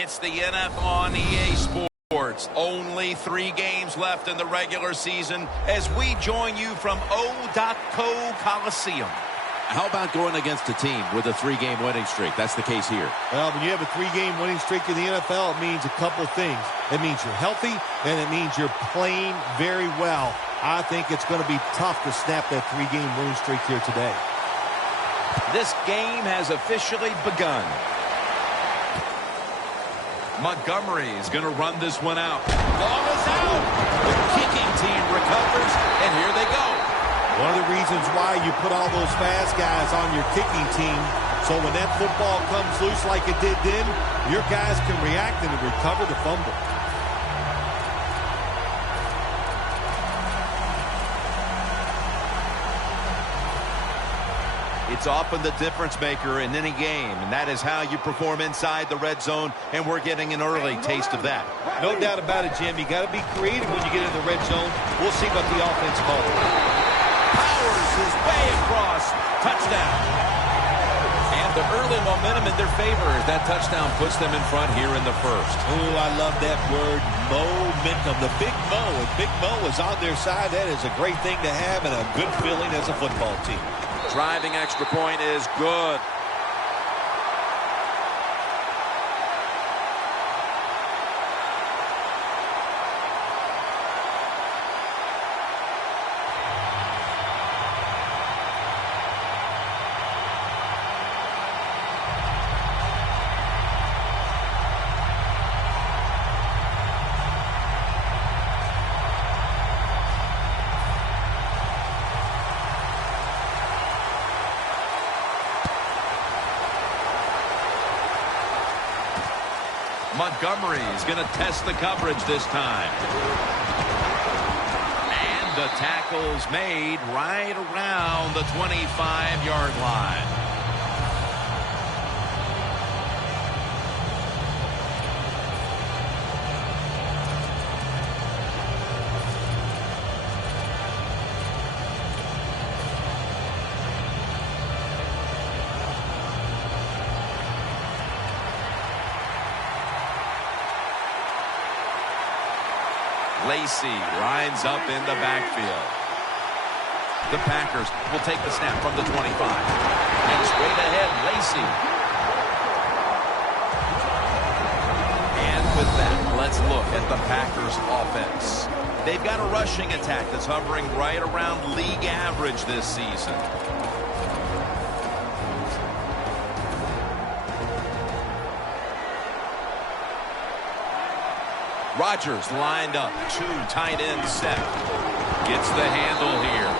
It's the NFL on EA Sports. Only 3 games left in the regular season as we join you from O.Co Coliseum. How about going against a team with a 3-game winning streak? That's the case here. Well, when you have a 3-game winning streak in the NFL, it means a couple things. It means you're healthy, and it means you're playing very well. I think it's going to be tough to snap that 3-game winning streak here today. This game has officially begun. Montgomery is going to run this one out. Ball is out. The kicking team recovers, and here they go. One of the reasons why you put all those fast guys on your kicking team, so when that football comes loose like it did then, your guys can react and recover the fumble. It's often the difference maker in any game, and that is how you perform inside the red zone, and we're getting an early taste of that. No doubt about it, Jim. You got to be creative when you get in the red zone. We'll see what the offense calls. Powers his way across. Touchdown. And the early momentum in their favor as that touchdown puts them in front here in the first. Ooh, I love that word, momentum. The Big Mo. If Big Mo is on their side, that is a great thing to have and a good feeling as a football team. Driving extra point is good. Montgomery is going to test the coverage this time. And the tackle's made right around the 25-yard line. Lacy lines up in the backfield. The Packers will take the snap from the 25. And straight ahead, Lacy. And with that, let's look at the Packers offense. They've got a rushing attack that's hovering right around league average this season. Rodgers lined up, 2 tight ends set. Gets the handle here.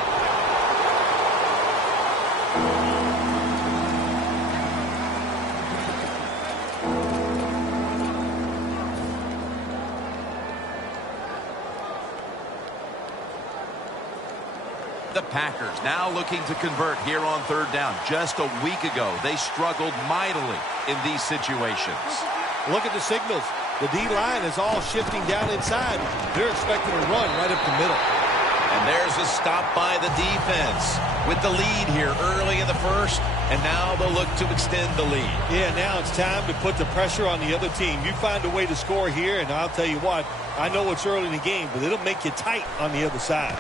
The Packers now looking to convert here on 3rd down. Just a week ago, they struggled mightily in these situations. Look at the signals. The D-line is all shifting down inside. They're expecting a run right up the middle. And there's a stop by the defense with the lead here early in the first, and now they'll look to extend the lead. Yeah, now it's time to put the pressure on the other team. You find a way to score here, and I'll tell you what, I know it's early in the game, but it'll make you tight on the other side.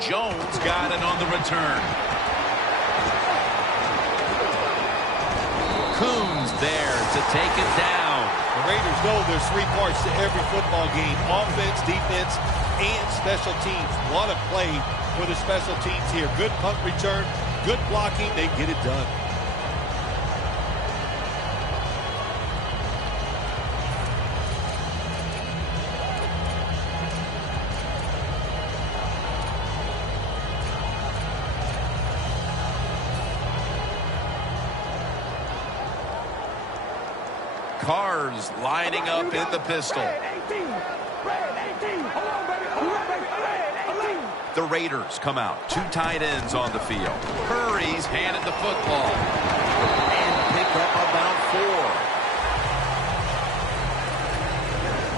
Jones got it on the return. Coons there to take it down. The Raiders know there's 3 parts to every football game: offense, defense, and special teams. Want to play for the special teams here. Good punt return, good blocking, they get it done. Cars lining up in the pistol. The Raiders come out. 2 tight ends on the field. Curry's handed the football. And pick up about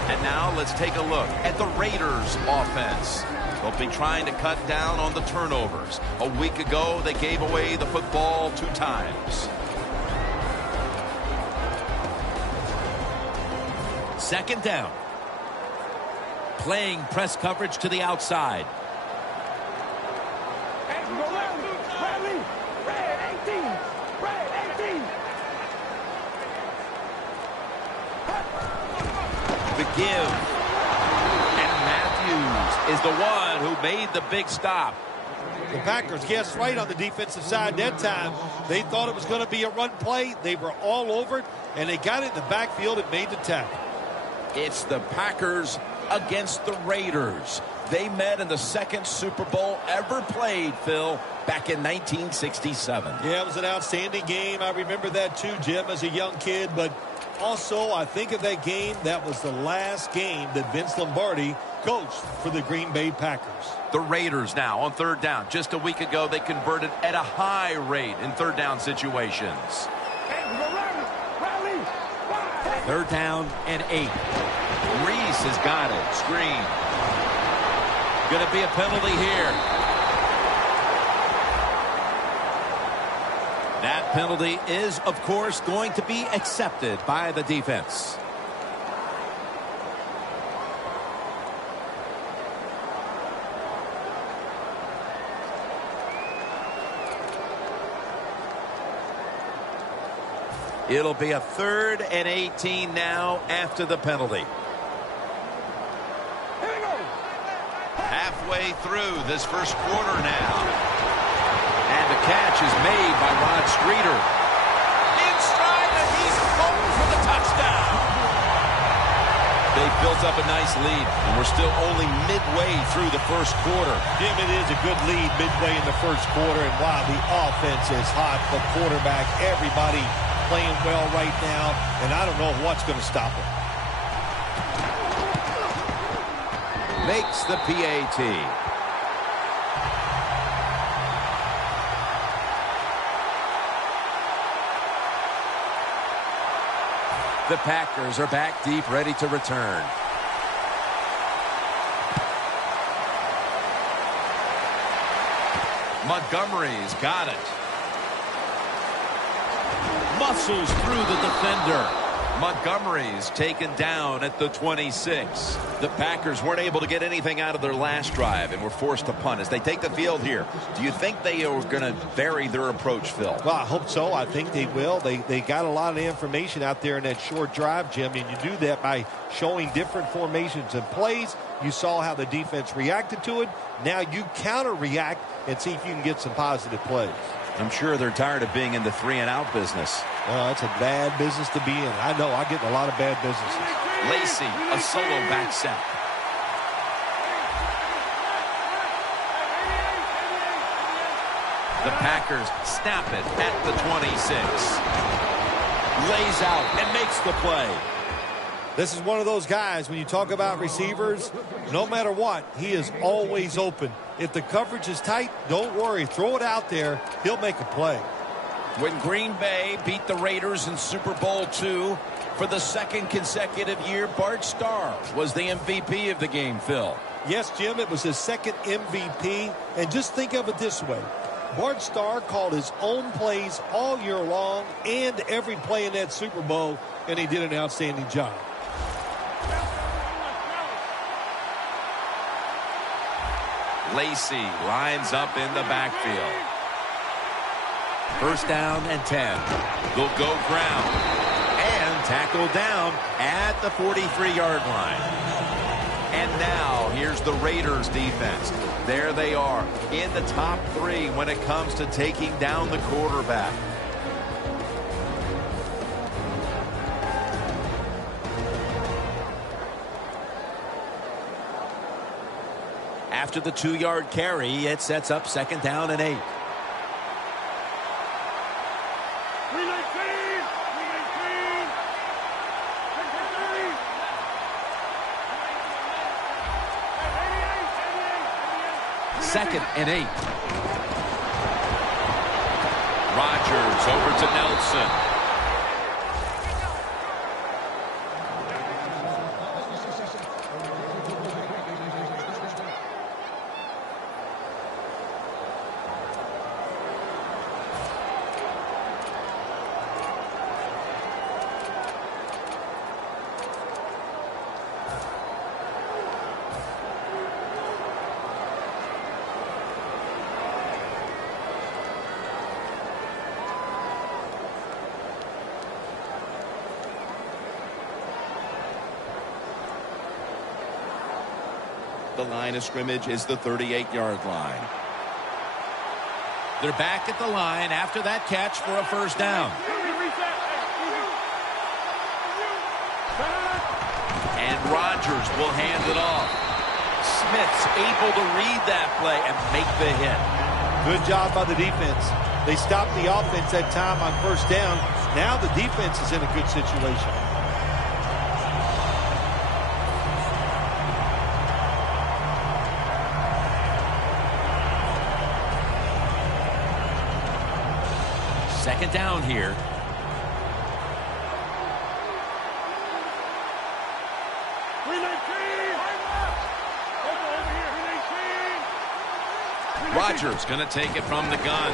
4. And now let's take a look at the Raiders offense. They'll be trying to cut down on the turnovers. A week ago, they gave away the football 2 times. Second down. Playing press coverage to the outside. The give. And Matthews is the one who made the big stop. The Packers guessed right on the defensive side that time. They thought it was going to be a run play. They were all over it, and they got it in the backfield and made the tackle. It's the Packers against the Raiders. They met in the second Super Bowl ever played, Phil, back in 1967. Yeah, it was an outstanding game. I remember that too, Jim, as a young kid. But also, I think of that game, that was the last game that Vince Lombardi coached for the Green Bay Packers. The Raiders now on third down. Just a week ago, they converted at a high rate in third down situations. Third down and 8. Reese has got it. Screen. Going to be a penalty here. That penalty is, of course, going to be accepted by the defense. It'll be a 3rd and 18 now after the penalty. Halfway through this first quarter now. And the catch is made by Rod Streeter. Inside, and he's home for the touchdown. They built up a nice lead, and we're still only midway through the first quarter. Jim, it is a good lead midway in the first quarter, and wow, the offense is hot. The quarterback, everybody playing well right now, and I don't know what's going to stop him. Makes the PAT. The Packers are back deep, ready to return. Montgomery's got it. Muscles through the defender. Montgomery's taken down at the 26. The Packers weren't able to get anything out of their last drive and were forced to punt as they take the field here. Do you think they are going to vary their approach, Phil? Well, I hope so. I think they will. They got a lot of information out there in that short drive, Jim, and you do that by showing different formations and plays. You saw how the defense reacted to it. Now you counter-react and see if you can get some positive plays. I'm sure they're tired of being in the 3-and-out business. It's a bad business to be in. I know. I get in a lot of bad businesses. Lacy, a solo back set. The Packers snap it at the 26. Lays out and makes the play. This is one of those guys, when you talk about receivers, no matter what, he is always open. If the coverage is tight, don't worry. Throw it out there. He'll make a play. When Green Bay beat the Raiders in Super Bowl II for the 2nd consecutive year, Bart Starr was the MVP of the game, Phil. Yes, Jim, it was his 2nd MVP. And just think of it this way. Bart Starr called his own plays all year long and every play in that Super Bowl, and he did an outstanding job. Lacy lines up in the backfield. First down and 10. They'll go ground. And tackle down at the 43-yard line. And now here's the Raiders defense. There they are in the top 3 when it comes to taking down the quarterback. After the 2-yard carry, it sets up 2nd down and 8. Second and 8. Rodgers over to Nelson. The line of scrimmage is the 38-yard line. They're back at the line after that catch for a first down. And Rodgers will hand it off. Smith's able to read that play and make the hit. Good job by the defense. They stopped the offense that time on first down. Now the defense is in a good situation. Second down here. Rodgers going to take it from the gun.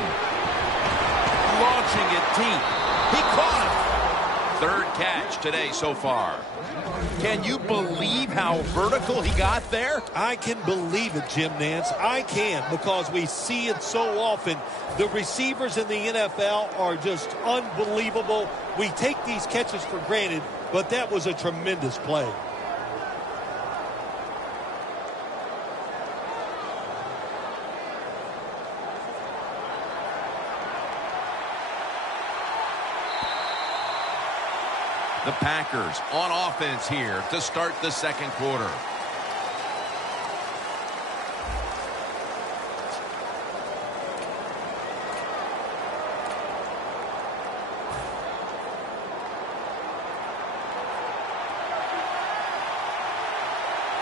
Launching it deep. He caught it. Third catch today so far. Can you believe how vertical he got there? I can believe it, Jim Nance. I can, because we see it so often. The receivers in the NFL are just unbelievable. We take these catches for granted, but that was a tremendous play. The Packers on offense here to start the second quarter.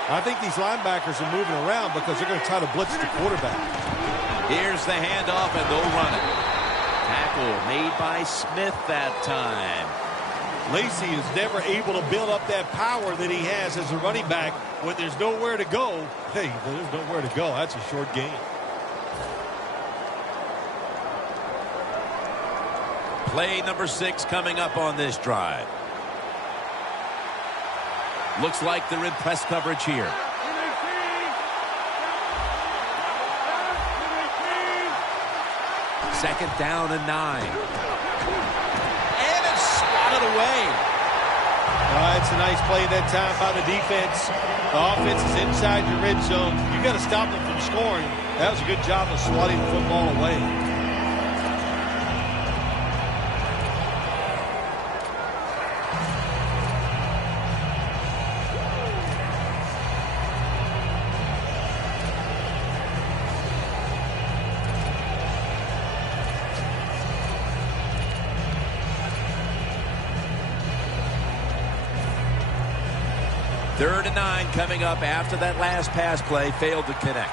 I think these linebackers are moving around because they're going to try to blitz the quarterback. Here's the handoff, and they'll run it. Tackle made by Smith that time. Lacy is never able to build up that power that he has as a running back when there's nowhere to go. Hey, there's nowhere to go. That's a short game. Play number 6 coming up on this drive. Looks like they're in press coverage here. Second down and 9. Away. It's a nice play that time by the defense. The offense is inside your red zone. You got to stop them from scoring. That was a good job of swatting the football away. Third and 9 coming up after that last pass play failed to connect.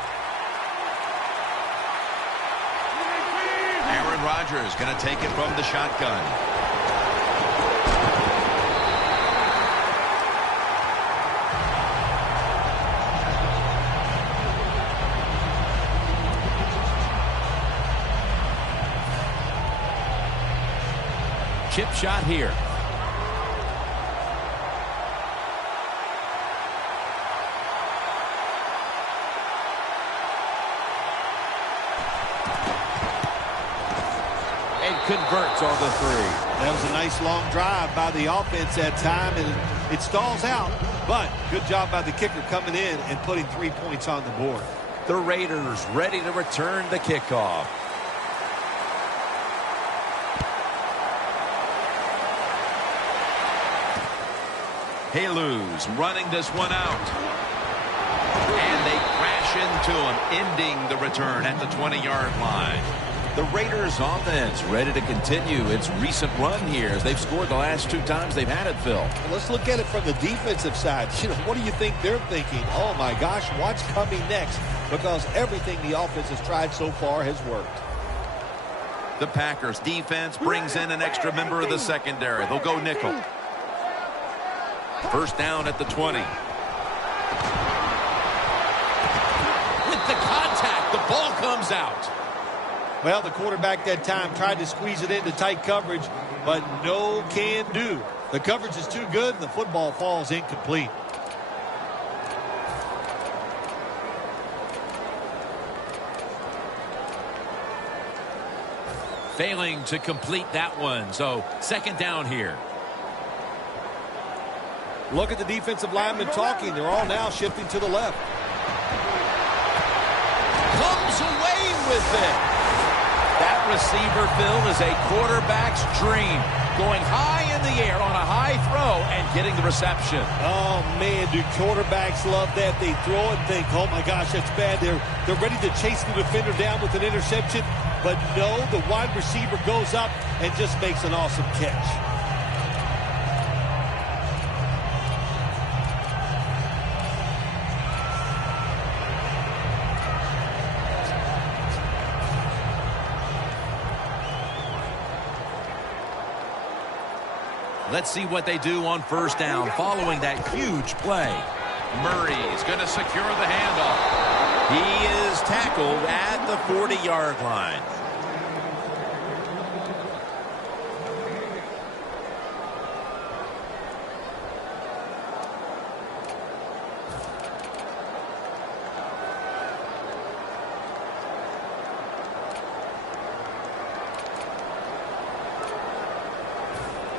Aaron Rodgers going to take it from the shotgun. Chip shot here. Converts on the 3. That was a nice long drive by the offense that time, and it stalls out. But good job by the kicker coming in and putting 3 points on the board. The Raiders ready to return the kickoff. Haluz running this one out. And they crash into him, ending the return at the 20-yard line. The Raiders offense ready to continue its recent run here as they've scored the last 2 times they've had it, Phil. Well, let's look at it from the defensive side. What do you think they're thinking? Oh, my gosh, what's coming next? Because everything the offense has tried so far has worked. The Packers defense brings in an extra member of the secondary. They'll go nickel. First down at the 20. With the contact, the ball comes out. Well, the quarterback that time tried to squeeze it into tight coverage, but no can do. The coverage is too good, and the football falls incomplete. Failing to complete that one, so second down here. Look at the defensive linemen talking. They're all now shifting to the left. it. That receiver, Phil, is a quarterback's dream. Going high in the air on a high throw and getting the reception. Oh, man, do quarterbacks love that. They throw it and think, oh, my gosh, that's bad. They're ready to chase the defender down with an interception. But no, the wide receiver goes up and just makes an awesome catch. Let's see what they do on first down following that huge play. Murray's going to secure the handoff. He is tackled at the 40-yard line.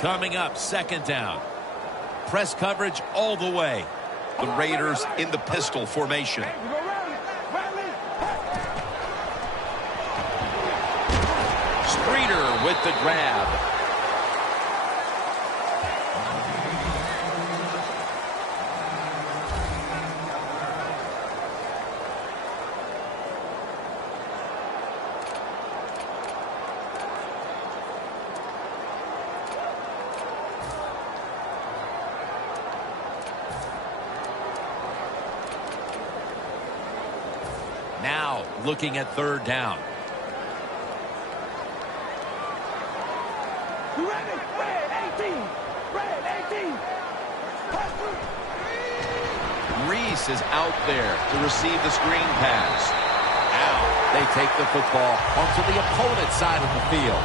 Coming up, second down. Press coverage all the way. The Raiders in the pistol formation. Streeter with the grab. Now looking at third down. Reese is out there to receive the screen pass. Now they take the football onto the opponent's side of the field.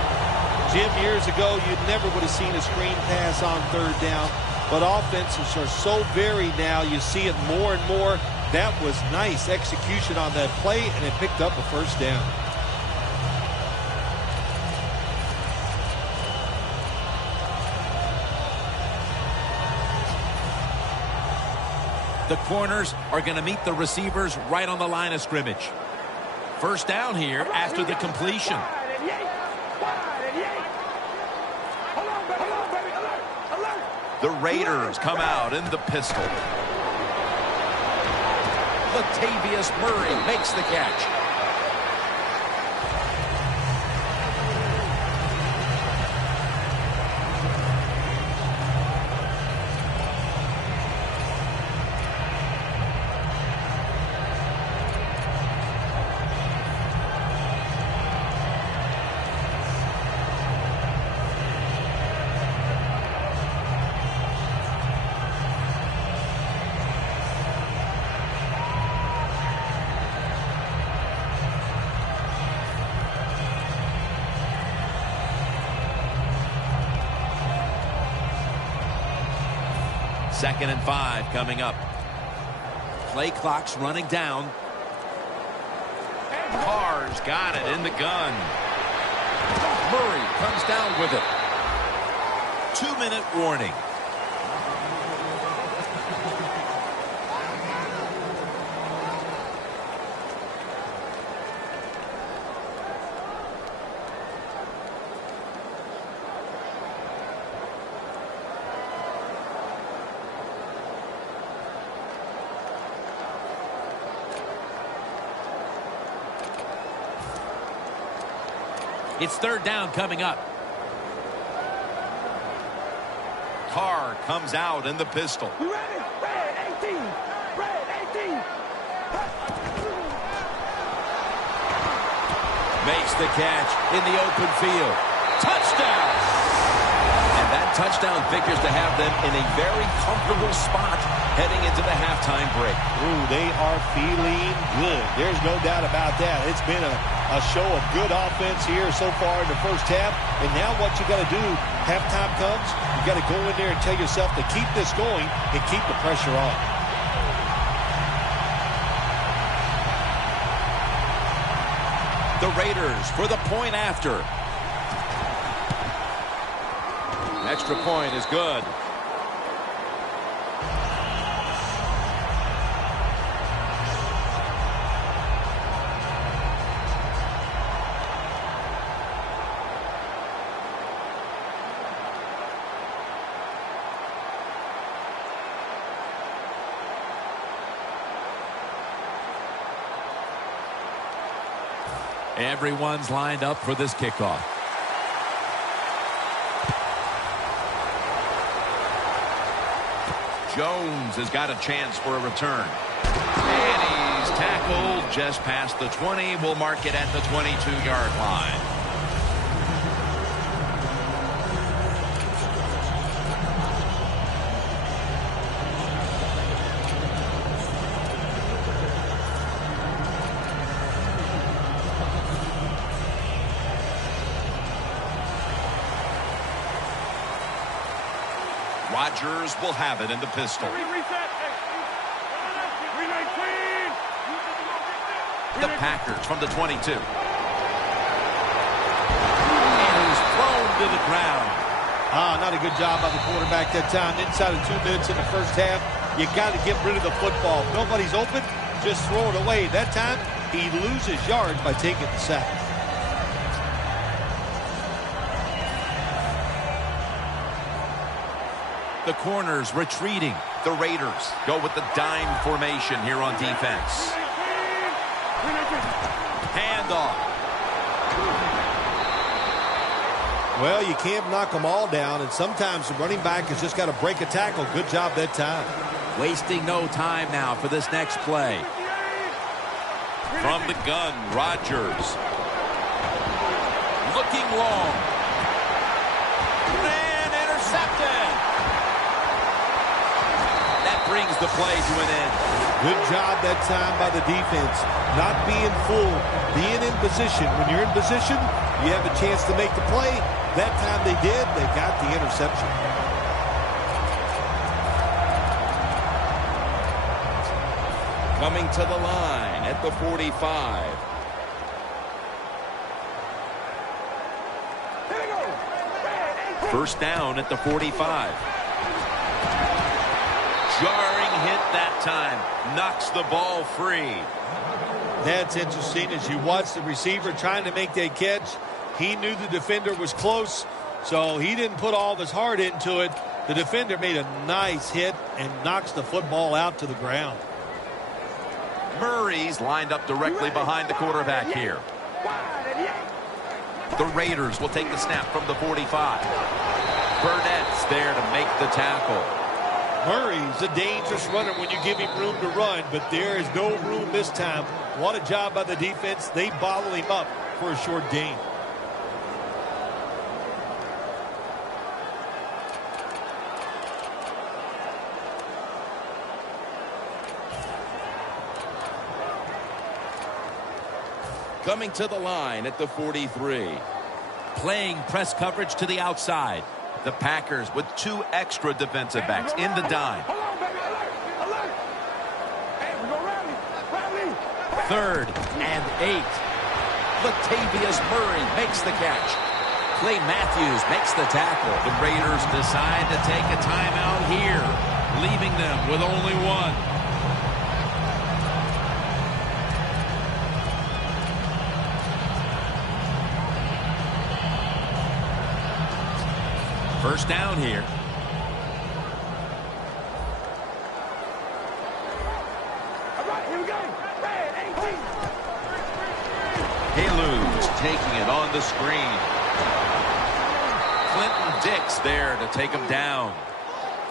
Jim, years ago, you never would have seen a screen pass on third down. But offenses are so varied now. You see it more and more. That was nice execution on that play, and it picked up a first down. The corners are going to meet the receivers right on the line of scrimmage. First down here after the completion. The Raiders come out in the pistol. Latavius Murray makes the catch. Second and 5 coming up. Play clock's running down. Carr's got it in the gun. Murray comes down with it. 2-minute warning. It's third down coming up. Carr comes out in the pistol. Red 18. Makes the catch in the open field. Touchdown! And that touchdown figures to have them in a very comfortable spot heading into the halftime break. Ooh, they are feeling good. There's no doubt about that. It's been a show of good offense here so far in the first half. And now what you got to do, halftime comes, you got to go in there and tell yourself to keep this going and keep the pressure on. The Raiders for the point after. Extra point is good. Everyone's lined up for this kickoff. Jones has got a chance for a return. And he's tackled just past the 20. We'll mark it at the 22-yard line. Rodgers will have it in the pistol. The Packers from the 22. And he's thrown to the ground. Not a good job by the quarterback that time. Inside of 2 minutes in the first half, you got to get rid of the football. If nobody's open, just throw it away. That time, he loses yards by taking the sack. The corners retreating. The Raiders go with the dime formation here on defense. Handoff. Well, you can't knock them all down, and sometimes the running back has just got to break a tackle. Good job that time. Wasting no time now for this next play. From the gun, Rodgers. Looking long. And intercepted. That brings the play to an end. Good job that time by the defense. Not being fooled, being in position. When you're in position, you have a chance to make the play. That time they did. They got the interception. Coming to the line at the 45. First down at the 45. Jarring hit that time. Knocks the ball free. That's interesting. As you watch the receiver trying to make that catch, he knew the defender was close, so he didn't put all of his heart into it. The defender made a nice hit and knocks the football out to the ground. Murray's lined up directly behind the quarterback here. The Raiders will take the snap from the 45. Burnett's there to make the tackle. Murray's a dangerous runner when you give him room to run, but there is no room this time. What a job by the defense. They bottle him up for a short gain. Coming to the line at the 43. Playing press coverage to the outside. The Packers with 2 extra defensive backs in the dime. Third and 8. Latavius Murray makes the catch. Clay Matthews makes the tackle. The Raiders decide to take a timeout here, leaving them with only one. First down here. All right, here we go. Red 18. Halu's taking it on the screen. Clinton Dix there to take him down.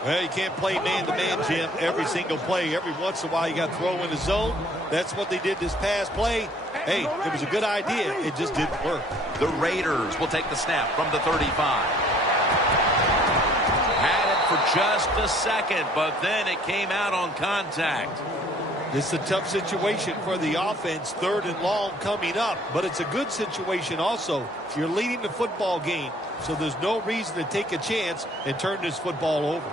Well, you can't play man-to-man, Jim, every single play. Every once in a while, you got to throw in the zone. That's what they did this past play. Hey, it was a good idea. It just didn't work. The Raiders will take the snap from the 35. Had it for just a second, but then it came out on contact. It's a tough situation for the offense, 3rd and long coming up, but it's a good situation also. You're leading the football game, so there's no reason to take a chance and turn this football over.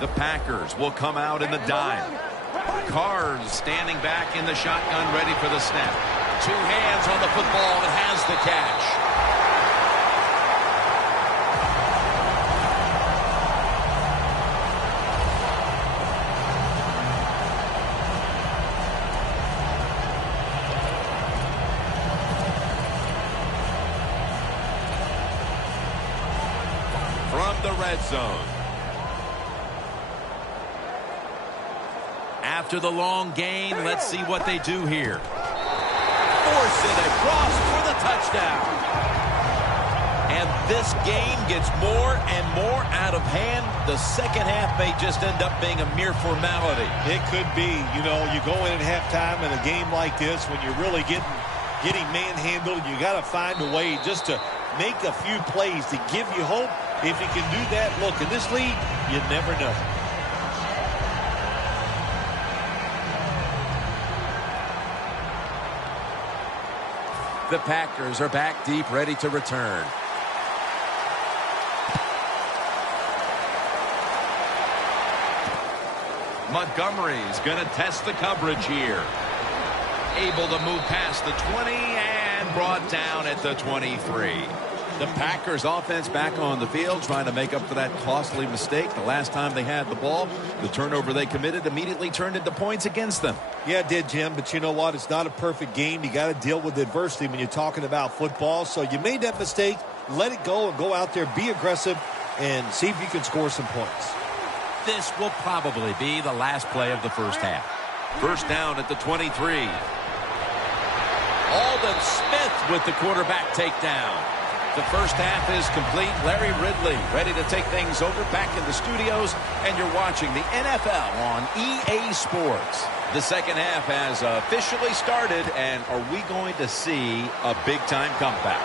The Packers will come out in the dime. Carr's standing back in the shotgun, ready for the snap. 2 hands on the football and has the catch. From the red zone. After the long gain, let's see what they do here. force it across for the touchdown. And this game gets more and more out of hand. The second half may just end up being a mere formality. It could be. You know, you go in at halftime in a game like this when you're really getting manhandled. You got to find a way just to make a few plays to give you hope. If you can do that, look, in this league, you never know. The Packers are back deep, ready to return. Montgomery's going to test the coverage here. Able to move past the 20 and brought down at the 23. The Packers offense back on the field trying to make up for that costly mistake. The last time they had the ball, the turnover they committed immediately turned into points against them. Yeah, it did, Jim, but you know what? It's not a perfect game. You got to deal with adversity when you're talking about football. So you made that mistake, let it go and go out there, be aggressive, and see if you can score some points. This will probably be the last play of the first half. First down at the 23. Aldon Smith with the quarterback takedown. The first half is complete. Larry Ridley ready to take things over back in the studios, and you're watching the NFL on EA Sports. The second half has officially started, and are we going to see a big-time comeback?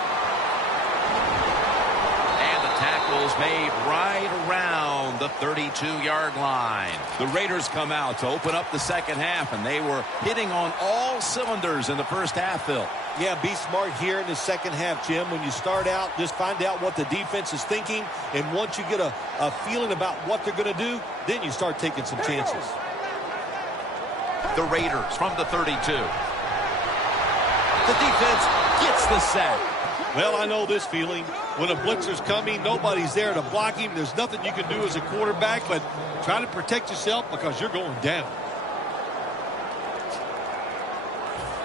And the tackle's made right around the 32-yard line. The Raiders come out to open up the second half, and they were hitting on all cylinders in the first half, Phil. Yeah, be smart here in the second half, Jim. When you start out, just find out what the defense is thinking, and once you get a feeling about what they're going to do, then you start taking some chances. The Raiders from the 32. The defense gets the sack. Well, I know this feeling. When a blitzer's coming, nobody's there to block him. There's nothing you can do as a quarterback, but try to protect yourself because you're going down.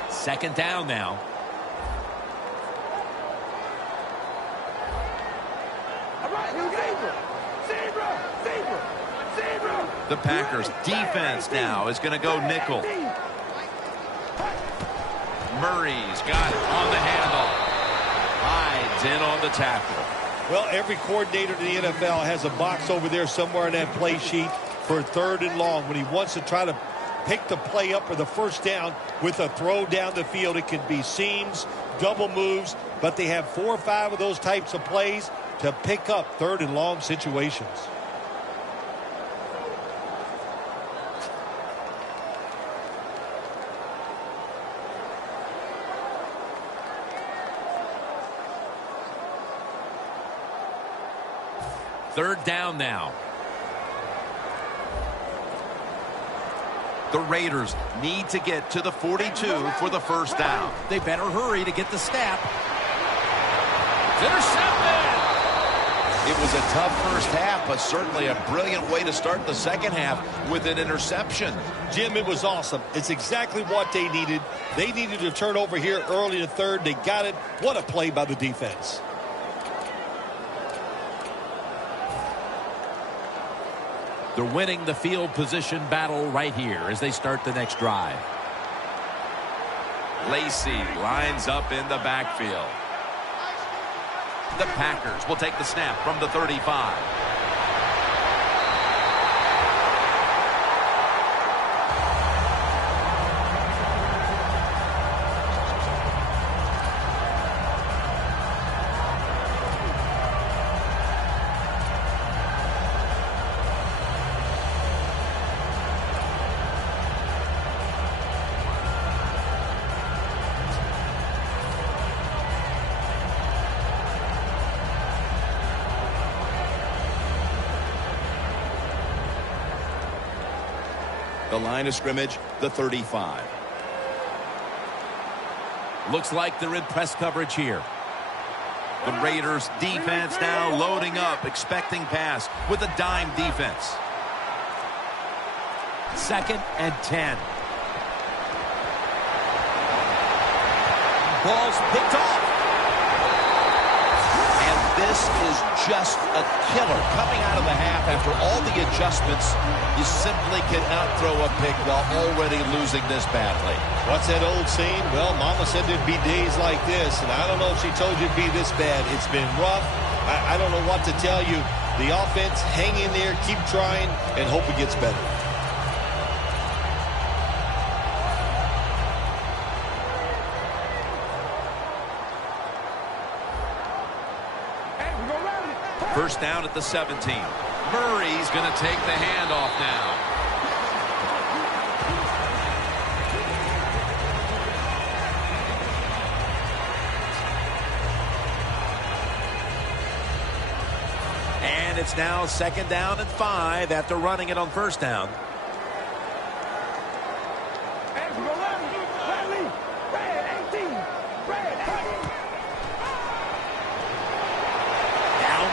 Second down now. The Packers defense now is going to go nickel. Murray's got it on the handle. Hides in on the tackle. Well, every coordinator in the NFL has a box over there somewhere in that play sheet for third and long. When he wants to try to pick the play up for the first down with a throw down the field, it can be seams, double moves, but they have 4 or 5 of those types of plays to pick up third and long situations. Third down now. The Raiders need to get to the 42 for the first down. They better hurry to get the snap. It's intercepted. It was a tough first half, but certainly a brilliant way to start the second half with an interception. Jim, it was awesome. It's exactly what they needed. They needed a turnover here early in the third. They got it. What a play by the defense. They're winning the field position battle right here as they start the next drive. Lacey lines up in the backfield. The Packers will take the snap from the 35. The line of scrimmage, the 35. Looks like they're in press coverage here. The Raiders defense now loading up, expecting pass with a dime defense. 2nd and 10. Ball's picked off. And This is just a killer. Coming out of the half after all the adjustments, you simply cannot throw a pick while already losing this badly. What's that old saying? Well, Mama said there'd be days like this, and I don't know if she told you it'd be this bad. It's been rough. I don't know what to tell you. The offense, hang in there, keep trying, and hope it gets better. First down at the 17. Murray's going to take the handoff now. And it's now 2nd down and 5 after running it on first down.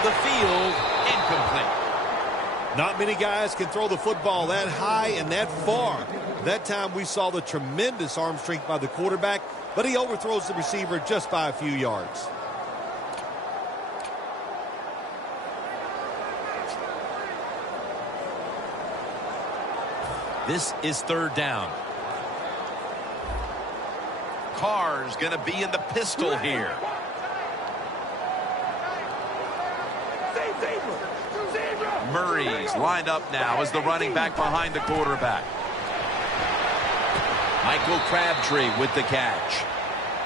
The field, incomplete. Not many guys can throw the football that high and that far. That time we saw the tremendous arm strength by the quarterback, but he overthrows the receiver just by a few yards. This is 3rd down. Carr's going to be in the pistol here. Murray's lined up now as the running back behind the quarterback. Michael Crabtree with the catch.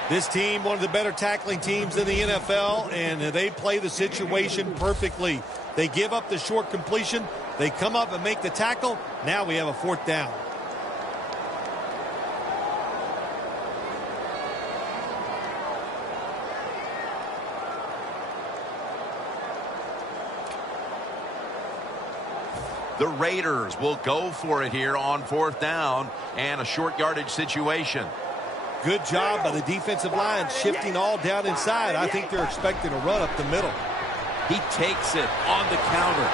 This team, one of the better tackling teams in the NFL, and they play the situation perfectly. They give up the short completion. They come up and make the tackle. Now we have a 4th down. The Raiders will go for it here on 4th down and a short yardage situation. Good job by the defensive line shifting all down inside. I think they're expecting a run up the middle. He takes it on the counter.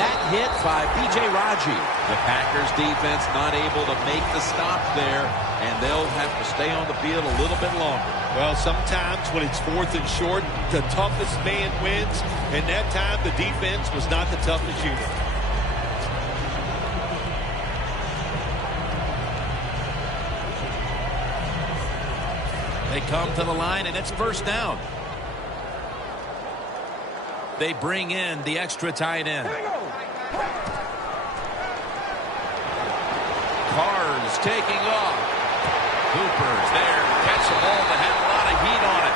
That hit by B.J. Raji. The Packers defense not able to make the stop there, and they'll have to stay on the field a little bit longer. Well, sometimes when it's 4th and short, the toughest man wins, and that time the defense was not the toughest unit. They come to the line, and it's 1st down. They bring in the extra tight end. Carr's taking off. Cooper's there to catch the ball that had a lot of heat on it.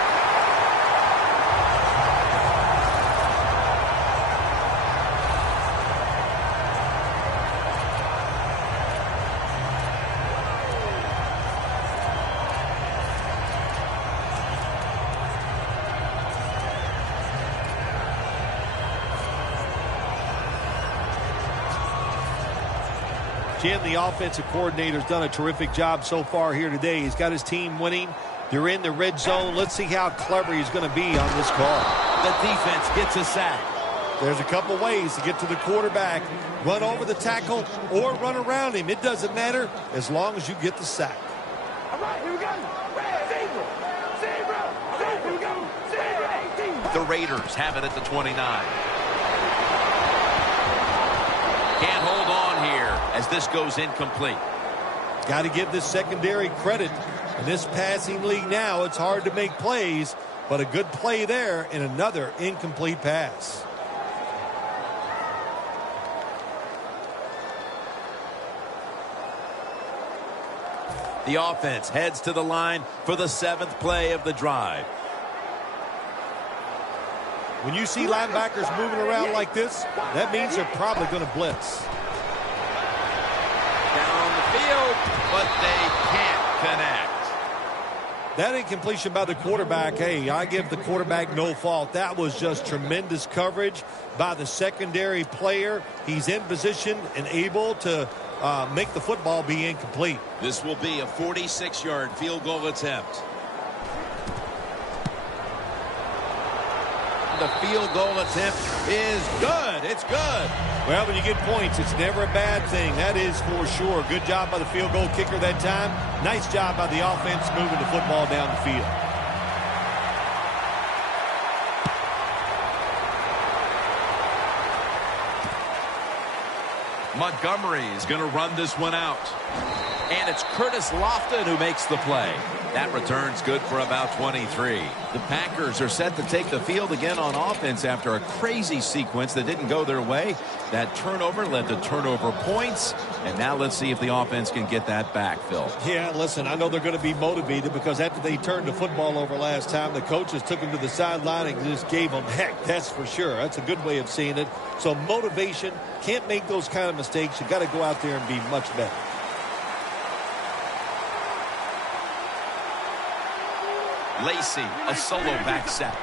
Jim, the offensive coordinator's done a terrific job so far here today. He's got his team winning. They're in the red zone. Let's see how clever he's going to be on this call. The defense gets a sack. There's a couple ways to get to the quarterback. Run over the tackle or run around him. It doesn't matter as long as you get the sack. All right, here we go. Zebra. Here we go. Zebra 18. The Raiders have it at the 29. Can't hold on here as this goes incomplete. Got to give this secondary credit. In this passing league now, it's hard to make plays, but a good play there and another incomplete pass. The offense heads to the line for the 7th play of the drive. When you see linebackers moving around like this, that means they're probably going to blitz. Down the field, But they can't connect. That incompletion by the quarterback, hey, I give the quarterback no fault. That was just tremendous coverage by the secondary player. He's in position and able to make the football be incomplete. This will be a 46-yard field goal attempt. The field goal attempt is good. It's good. Well, when you get points, it's never a bad thing. That is for sure. Good job by the field goal kicker that time. Nice job by the offense moving the football down the field. Montgomery is going to run this one out. And it's Curtis Lofton who makes the play. That return's good for about 23. The Packers are set to take the field again on offense after a crazy sequence that didn't go their way. That turnover led to turnover points. And now let's see if the offense can get that back, Phil. Yeah, listen, I know they're going to be motivated because after they turned the football over last time, the coaches took them to the sideline and just gave them heck, that's for sure. That's a good way of seeing it. So motivation, can't make those kind of mistakes. You got to go out there and be much better. Lacy, a solo back set.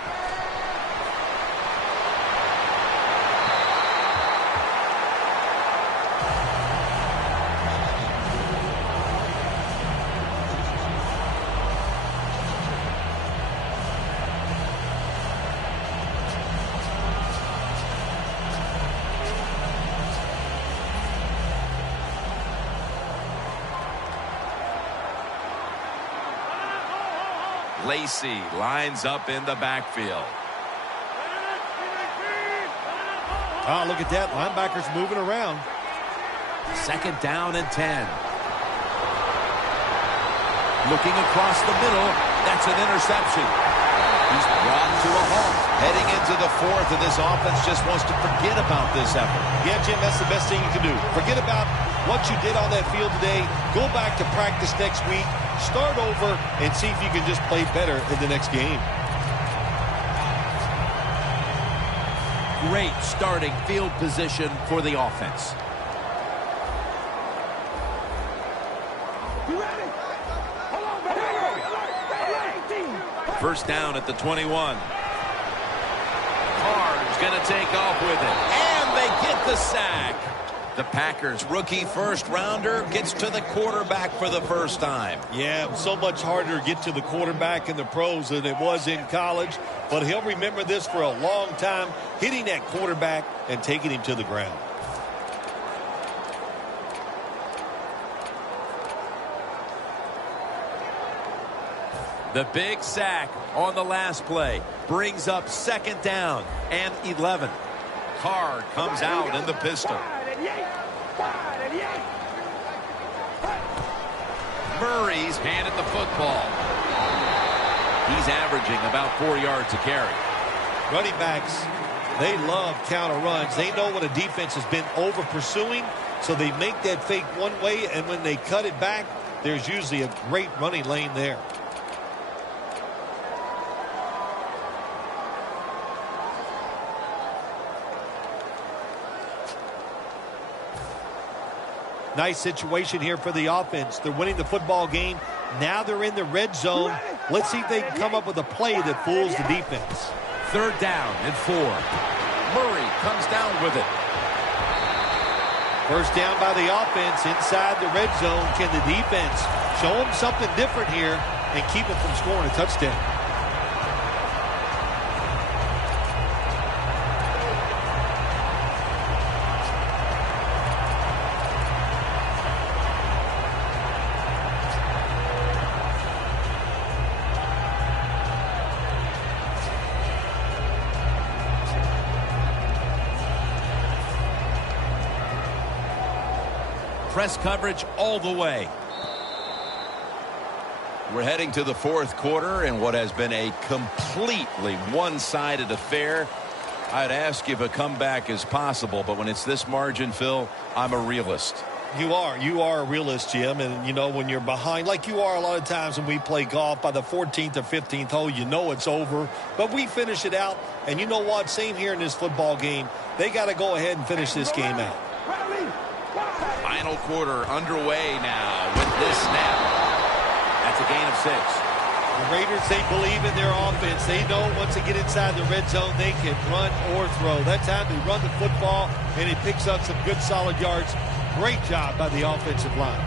Lacy lines up in the backfield. Oh, look at that. Linebackers moving around. 2nd down and 10. Looking across the middle. That's an interception. He's brought to a halt. Heading into the 4th, and this offense just wants to forget about this effort. Yeah, Jim, that's the best thing you can do. Forget about what you did on that field today. Go back to practice next week. Start over and see if you can just play better in the next game. Great starting field position for the offense. You ready? Hold on, baby. 1st down at the 21. Carr's going to take off with it. And they get the sack. The Packers rookie first-rounder gets to the quarterback for the first time. Yeah, it was so much harder to get to the quarterback in the pros than it was in college. But he'll remember this for a long time, hitting that quarterback and taking him to the ground. The big sack on the last play brings up 2nd down and 11. Carr comes out in the pistol. Murray's handed the football. He's averaging about 4 yards a carry. Running backs, they love counter runs. They know when a defense has been over pursuing, so they make that fake one way, and when they cut it back, there's usually a great running lane there. Nice situation here for the offense. They're winning the football game. Now they're in the red zone. Let's see if they can come up with a play that fools the defense. 3rd down and 4. Murray comes down with it. 1st down by the offense inside the red zone. Can the defense show them something different here and keep them from scoring a touchdown? Press coverage all the way. We're heading to the 4th quarter in what has been a completely one-sided affair. I'd ask if a comeback is possible, but when it's this margin, Phil, I'm a realist. You are a realist, Jim, and you know when you're behind, like you are a lot of times when we play golf, by the 14th or 15th hole, you know it's over, but we finish it out, and you know what, same here in this football game, they got to go ahead and finish this game out. Final quarter underway now with this snap. That's a gain of 6. The Raiders, they believe in their offense. They know once they get inside the red zone, they can run or throw. That time they run the football, and he picks up some good solid yards. Great job by the offensive line.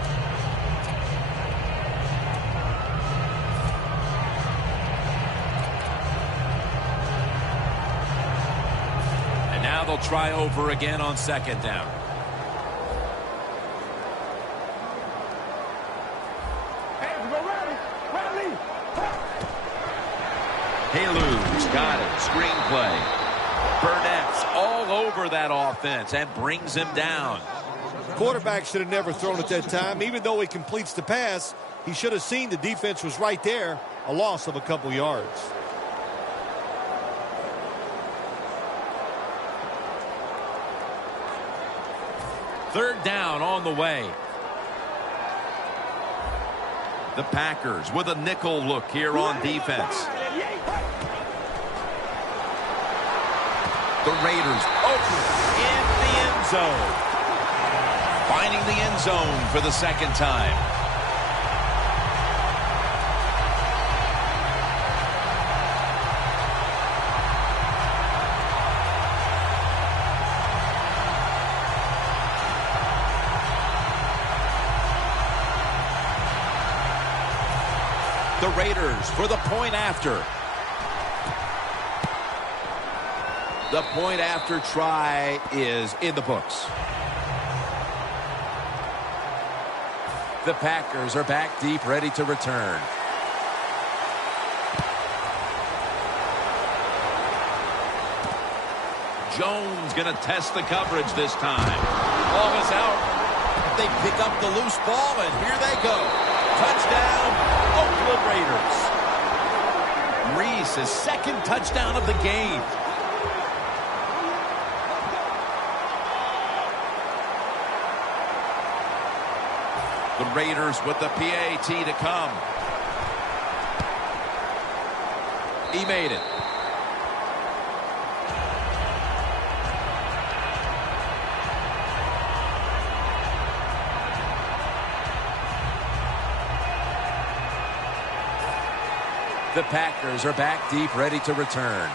And now they'll try over again on 2nd down. Halu's got it. Screenplay. Burnett's all over that offense and brings him down. Quarterback should have never thrown at that time. Even though he completes the pass, he should have seen the defense was right there. A loss of a couple yards. Third down on the way. The Packers with a nickel look here on defense. The Raiders open in the end zone. Finding the end zone for the second time. The Raiders for the point after. The point after try is in the books. The Packers are back deep, ready to return. Jones going to test the coverage this time. Ball is out. They pick up the loose ball, and here they go. Touchdown, Oakland Raiders. Reese's second touchdown of the game. The Raiders with the PAT to come. He made it. The Packers are back deep, ready to return.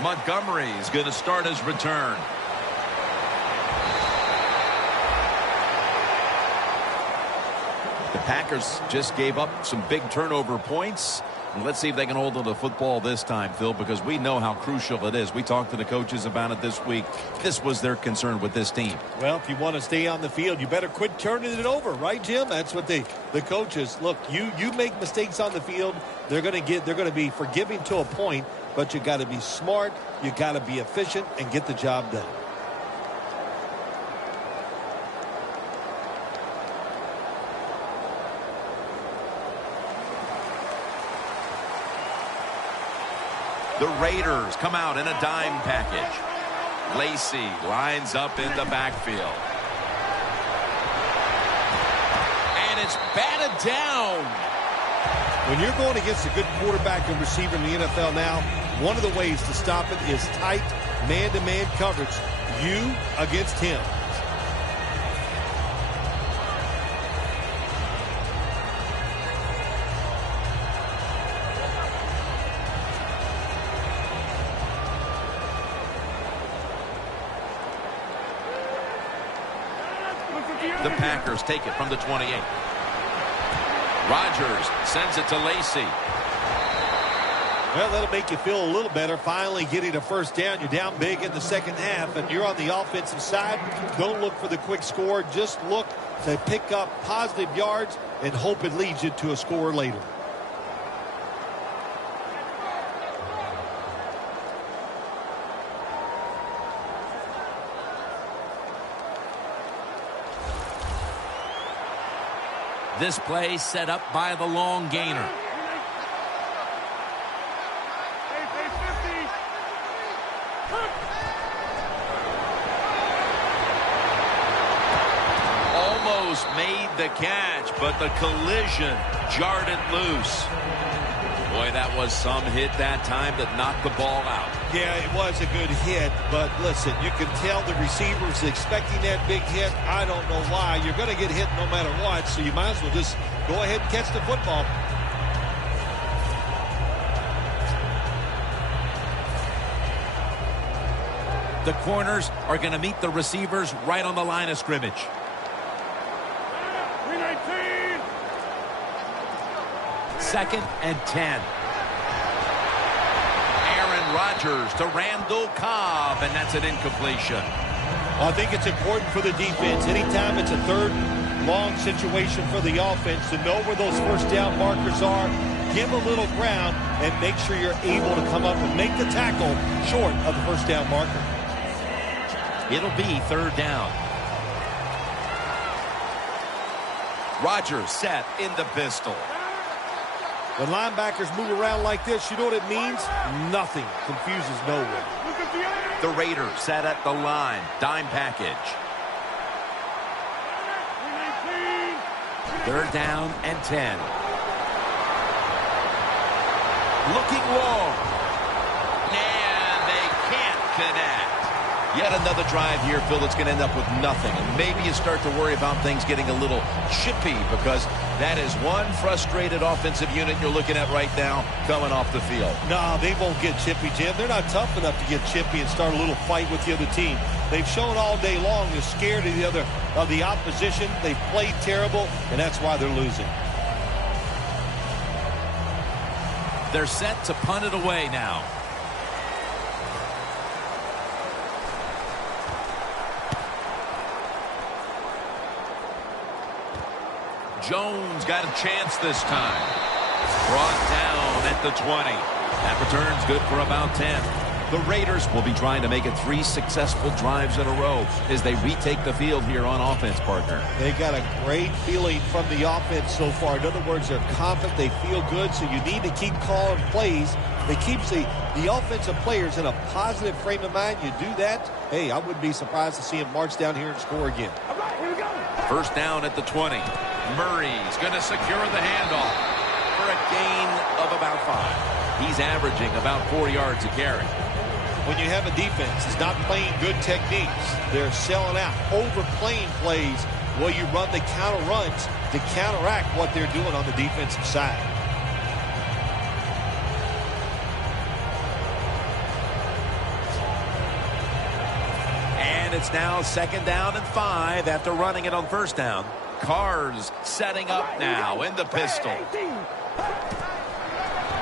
Montgomery is going to start his return. The Packers just gave up some big turnover points. And let's see if they can hold on to the football this time, Phil, because we know how crucial it is. We talked to the coaches about it this week. This was their concern with this team. Well, if you want to stay on the field, you better quit turning it over, right, Jim? That's what the coaches look. You make mistakes on the field, they're going to be forgiving to a point, but you got to be smart, you got to be efficient, and get the job done. The Raiders come out in a dime package. Lacey lines up in the backfield. And it's batted down. When you're going against a good quarterback and receiver in the NFL now, one of the ways to stop it is tight man-to-man coverage. You against him. The Packers take it from the 28. Rodgers sends it to Lacey. Well, that'll make you feel a little better. Finally getting a first down. You're down big in the second half, and you're on the offensive side. Don't look for the quick score. Just look to pick up positive yards and hope it leads you to a score later. This play set up by the long gainer. Almost made the catch, but the collision jarred it loose. Boy, that was some hit that time that knocked the ball out. Yeah, it was a good hit, but listen, you can tell the receiver's expecting that big hit. I don't know why. You're going to get hit no matter what, so you might as well just go ahead and catch the football. The corners are going to meet the receivers right on the line of scrimmage. 319. Second and 10. Aaron Rodgers to Randall Cobb, and that's an incompletion. I think it's important for the defense. Anytime it's a third long situation for the offense to know where those first down markers are, give a little ground, and make sure you're able to come up and make the tackle short of the first down marker. It'll be third down. Rodgers set in the pistol. When linebackers move around like this, you know what it means? Nothing. Confuses no one. The Raiders set at the line. Dime package. Third down and 10. Looking long. And they can't connect. Yet another drive here, Phil, that's going to end up with nothing. And maybe you start to worry about things getting a little chippy because that is one frustrated offensive unit you're looking at right now coming off the field. No, they won't get chippy, Jim. They're not tough enough to get chippy and start a little fight with the other team. They've shown all day long they're scared of the opposition. They've played terrible, and that's why they're losing. They're set to punt it away now. Jones got a chance this time. Brought down at the 20. That return's good for about 10. The Raiders will be trying to make it 3 successful drives in a row as they retake the field here on offense, partner. They got a great feeling from the offense so far. In other words, they're confident, they feel good, so you need to keep calling plays. It keeps the offensive players in a positive frame of mind. You do that, hey, I wouldn't be surprised to see him march down here and score again. All right, here we go. First down at the 20. Murray's going to secure the handoff for a gain of about 5. He's averaging about 4 yards a carry. When you have a defense that's not playing good techniques, they're selling out, overplaying plays, well, you run the counter runs to counteract what they're doing on the defensive side. And it's now second down and 5 after running it on first down. Carr's setting up now in the pistol.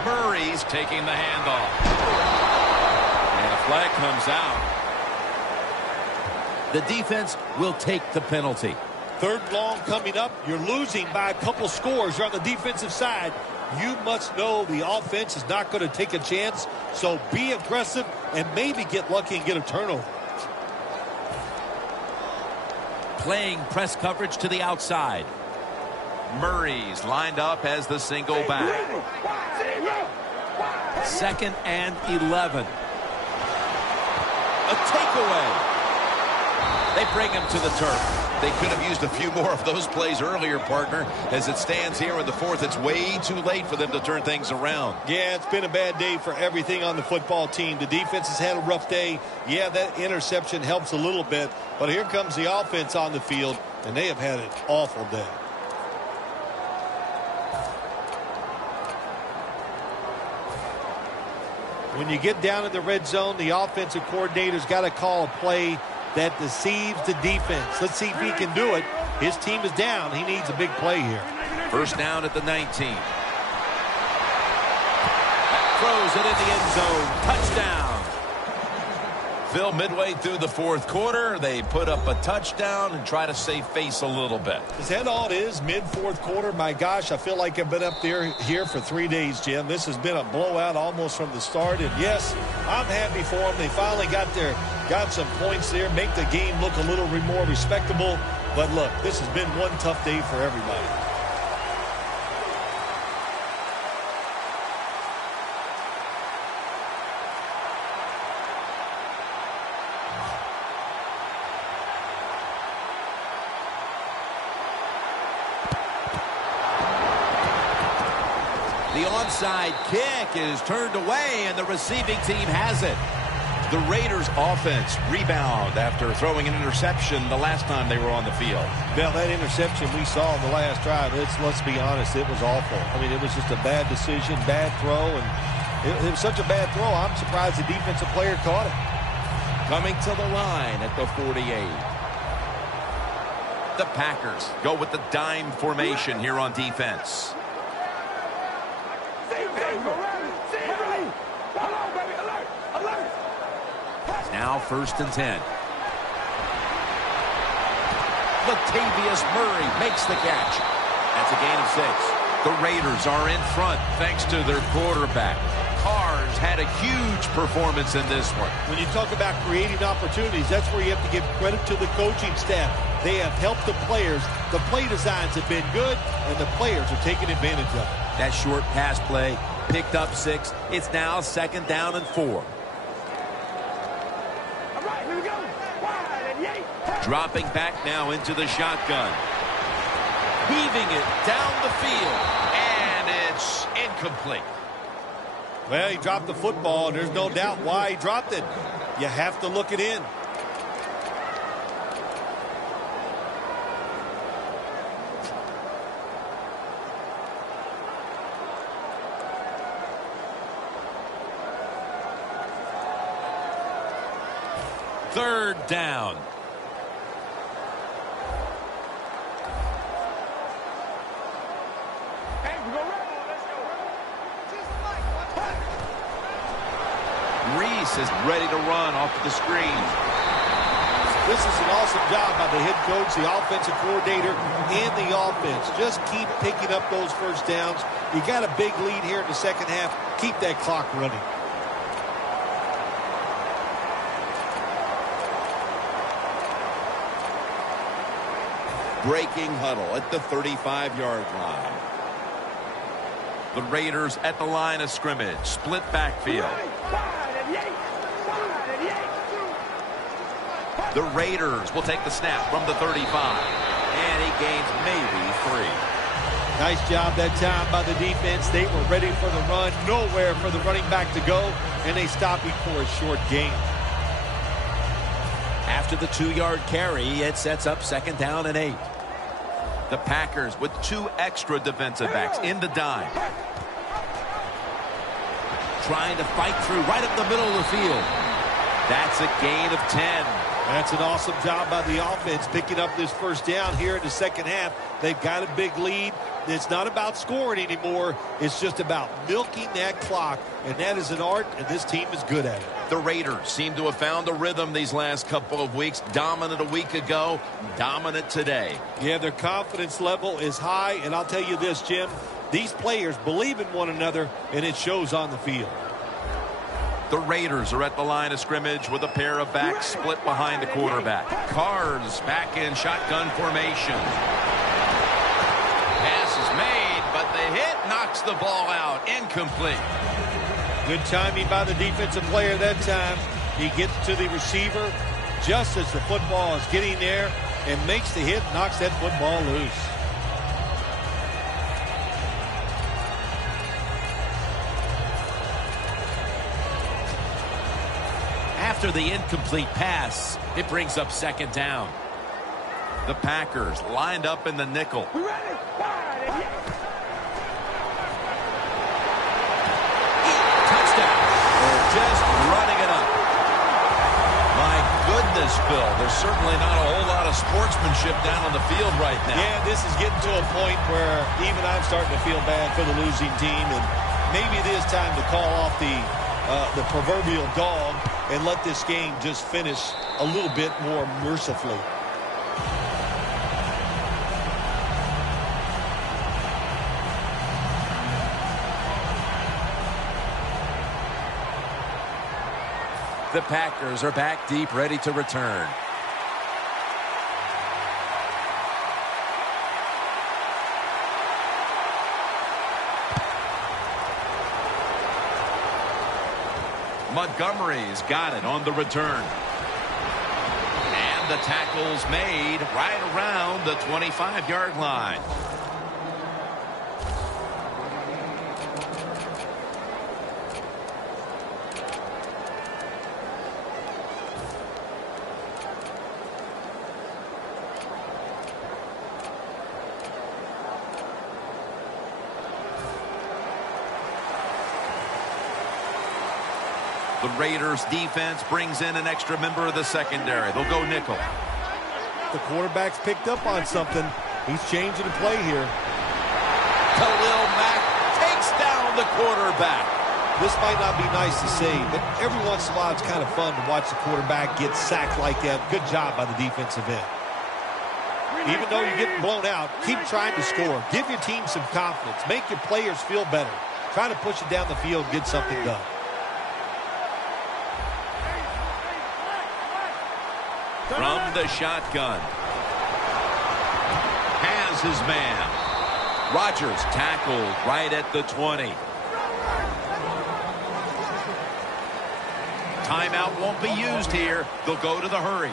Murray's taking the handoff. And a flag comes out. The defense will take the penalty. Third long coming up. You're losing by a couple scores. You're on the defensive side. You must know the offense is not going to take a chance. So be aggressive and maybe get lucky and get a turnover. Playing press coverage to the outside. Murray's lined up as the single back. Second and 11. A takeaway. They bring him to the turf. They could have used a few more of those plays earlier, partner. As it stands here in the fourth, it's way too late for them to turn things around. Yeah, it's been a bad day for everything on the football team. The defense has had a rough day. Yeah, that interception helps a little bit. But here comes the offense on the field, and they have had an awful day. When you get down in the red zone, the offensive coordinator's got to call a play that deceives the defense. Let's see if he can do it. His team is down. He needs a big play here. First down at the 19. Throws it in the end zone. Touchdown. Phil, midway through the fourth quarter, they put up a touchdown and try to save face a little bit. Is that all it is? Mid-fourth quarter? My gosh, I feel like I've been up here for 3 days, Jim. This has been a blowout almost from the start. And yes, I'm happy for them. They finally got some points there, make the game look a little more respectable. But look, this has been one tough day for everybody. The onside kick is turned away, and the receiving team has it. The Raiders offense rebound after throwing an interception the last time they were on the field. Now, that interception we saw in the last drive, let's be honest, it was awful. I mean, it was just a bad decision, bad throw, and it was such a bad throw, I'm surprised the defensive player caught it. Coming to the line at the 48. The Packers go with the dime formation here on defense. Now first and 10. Latavius Murray makes the catch. That's a gain of 6. The Raiders are in front thanks to their quarterback. Carr's had a huge performance in this one. When you talk about creating opportunities, that's where you have to give credit to the coaching staff. They have helped the players. The play designs have been good, and the players are taking advantage of it. That short pass play picked up 6. It's now 2nd down and 4. All right, here we go. Wide and yay. Dropping back now into the shotgun. Heaving it down the field. And it's incomplete. Well, he dropped the football, and there's no doubt why he dropped it. You have to look it in. Third down. Hey, we go right. Let's go. Reese is ready to run off the screen. This is an awesome job by the head coach, the offensive coordinator, and the offense. Just keep picking up those first downs. You got a big lead here in the second half. Keep that clock running. Breaking huddle at the 35-yard line. The Raiders at the line of scrimmage. Split backfield. Wide and yay. Wide and yay. The Raiders will take the snap from the 35. And he gains maybe 3. Nice job that time by the defense. They were ready for the run. Nowhere for the running back to go. And they stopped him for a short gain. After the 2-yard carry, it sets up 2nd down and 8. The Packers with 2 extra defensive backs in the dime. Trying to fight through right up the middle of the field. That's a gain of 10. That's an awesome job by the offense picking up this first down here in the second half. They've got a big lead. It's not about scoring anymore. It's just about milking that clock, and that is an art, and this team is good at it. The Raiders seem to have found a rhythm these last couple of weeks. Dominant a week ago, dominant today. Yeah, their confidence level is high, and I'll tell you this, Jim, these players believe in one another, and it shows on the field. The Raiders are at the line of scrimmage with a pair of backs split behind the quarterback. Carr's back in shotgun formation. Pass is made, but the hit knocks the ball out. Incomplete. Good timing by the defensive player that time. He gets to the receiver just as the football is getting there and makes the hit, knocks that football loose. After the incomplete pass, it brings up 2nd down. The Packers lined up in the nickel. We ready? Wide and yay. Touchdown. They're just running it up. My goodness, Bill, there's certainly not a whole lot of sportsmanship down on the field right now. Yeah, this is getting to a point where even I'm starting to feel bad for the losing team, and maybe it is time to call off the proverbial dog and let this game just finish a little bit more mercifully. The Packers are back deep, ready to return. Montgomery's got it on the return. And the tackle's made right around the 25-yard line. The Raiders defense brings in an extra member of the secondary. They'll go nickel. The quarterback's picked up on something. He's changing the play here. Khalil Mack takes down the quarterback. This might not be nice to say, but every once in a while it's kind of fun to watch the quarterback get sacked like that. Good job by the defensive end. Even though you're getting blown out, keep trying to score. Give your team some confidence. Make your players feel better. Try to push it down the field and get something done. From the shotgun. Has his man. Rodgers tackled right at the 20. Timeout won't be used here. They'll go to the hurry.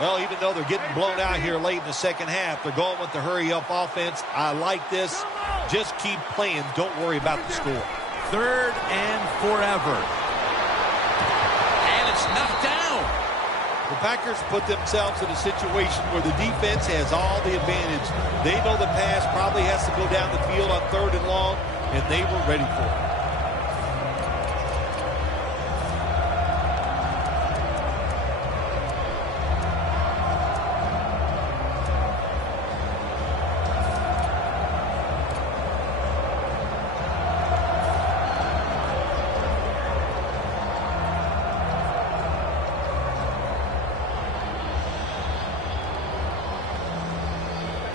Well, even though they're getting blown out here late in the second half, they're going with the hurry-up offense. I like this. Just keep playing. Don't worry about the score. 3rd and forever. And it's knocked down. The Packers put themselves in a situation where the defense has all the advantage. They know the pass probably has to go down the field on 3rd and long, and they were ready for it.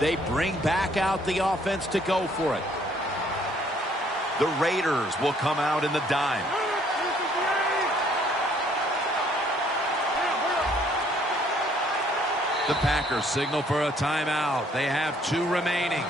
They bring back out the offense to go for it. The Raiders will come out in the dime. The Packers signal for a timeout. They have 2 remaining.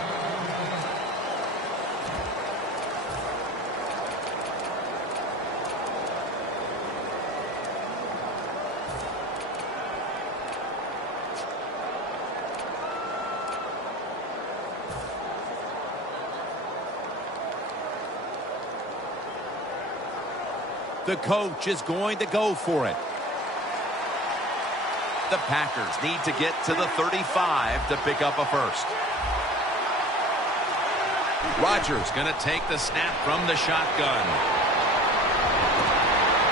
The coach is going to go for it. The Packers need to get to the 35 to pick up a first. Rodgers going to take the snap from the shotgun.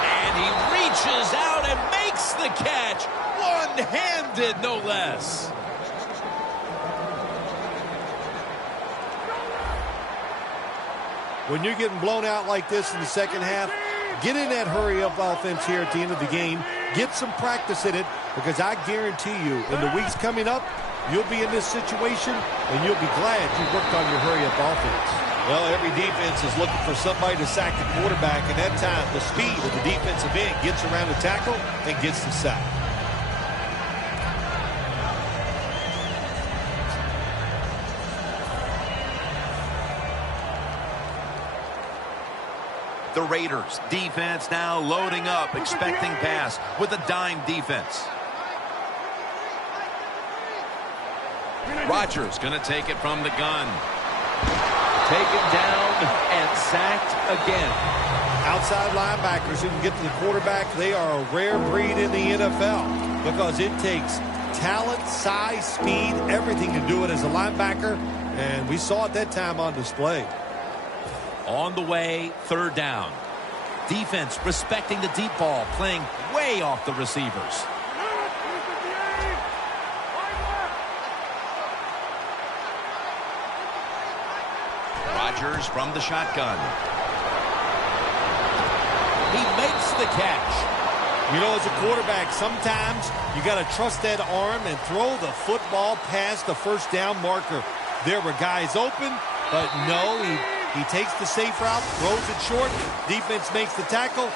And he reaches out and makes the catch. One-handed, no less. When you're getting blown out like this in the second half, get in that hurry-up offense here at the end of the game. Get some practice in it, because I guarantee you, in the weeks coming up, you'll be in this situation, and you'll be glad you worked on your hurry-up offense. Well, every defense is looking for somebody to sack the quarterback, and that time, the speed of the defensive end gets around the tackle and gets the sack. The Raiders defense now loading up, expecting pass with a dime defense. Rodgers going to take it from the gun. Taken down and sacked again. Outside linebackers who can get to the quarterback, they are a rare breed in the NFL, because it takes talent, size, speed, everything to do it as a linebacker, and we saw it that time on display. On the way, 3rd down. Defense respecting the deep ball, playing way off the receivers. Rodgers from the shotgun. He makes the catch. You know, as a quarterback, sometimes you got to trust that arm and throw the football past the first down marker. There were guys open, but no, he takes the safe route, throws it short, defense makes the tackle,